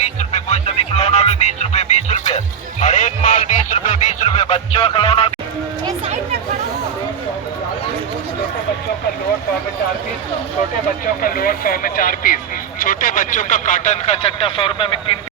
₹20, कोई सा भी खिलौना लो ₹20, हर एक माल ₹20, बच्चों का खिलौना। छोटे बच्चों का लोअर 100 में 4 पीस, छोटे बच्चों का लोअर 100 में 4 पीस, छोटे बच्चों का कॉटन का चट्टा 100 रुपए में 3 पीस।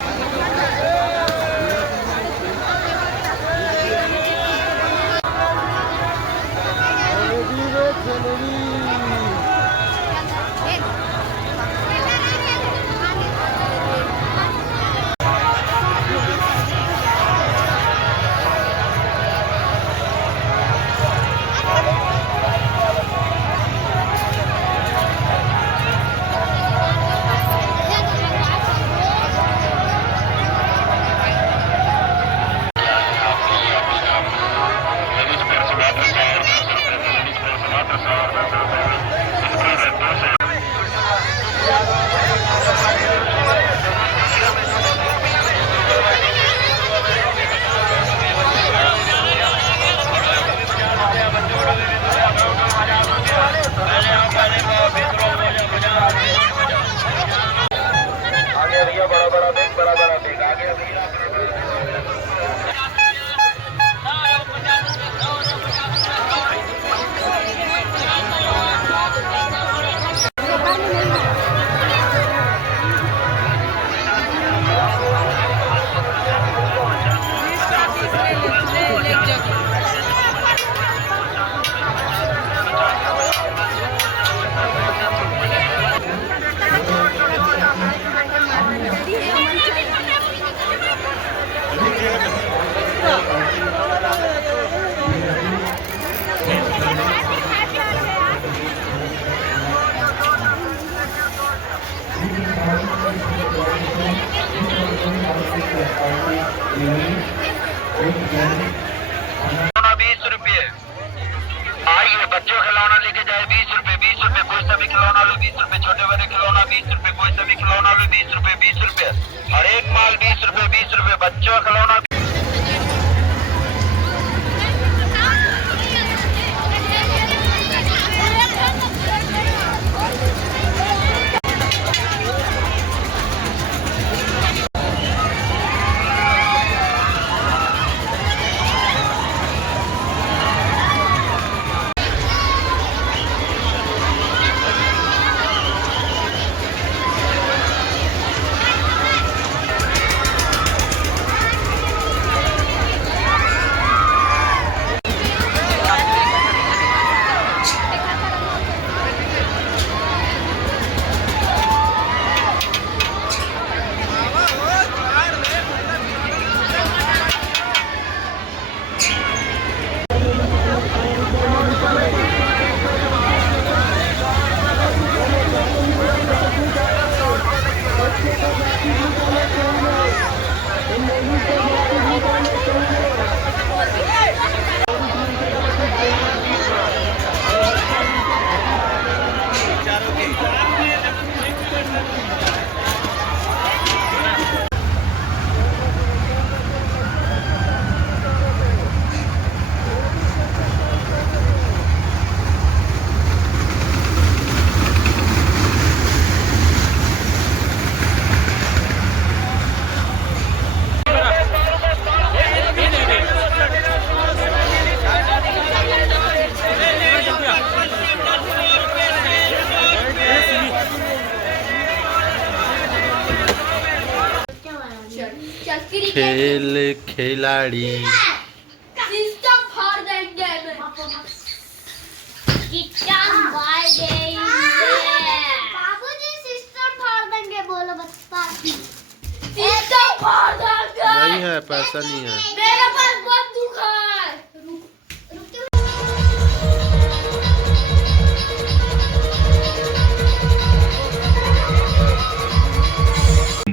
₹20, आइए बच्चों खिलौना लेके जाए ₹20, कोई सा भी खिलौना लो ₹20, छोटे बड़े खिलौना ₹20, कोई सा भी खिलौना लो ₹20, हर एक माल ₹20, बच्चों खिलौना। खेल खिलाड़ी सिस्टम फाड़ देंगे बाबूजी सिस्टम फाड़ देंगे बोलो बता सिस्टम फाड़ देंगे नहीं है, पैसा नहीं है। मेरे पास बंदूक है।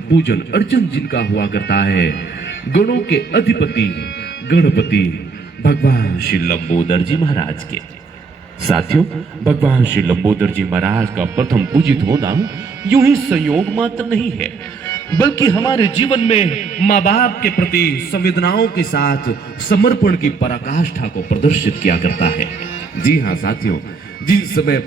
पूजन अर्चन जिनका हुआ करता है, गणों के अधिपति गणपति भगवान श्री लंबोदर जी महाराज के। साथियों, भगवान श्री लंबोदर जी महाराज का प्रथम पूजित होना यूं ही संयोग मात्र नहीं है, बल्कि हमारे जीवन में माँ बाप के प्रति संवेदनाओं के साथ समर्पण की पराकाष्ठा को प्रदर्शित किया करता है। जी हाँ साथियों, जिस समय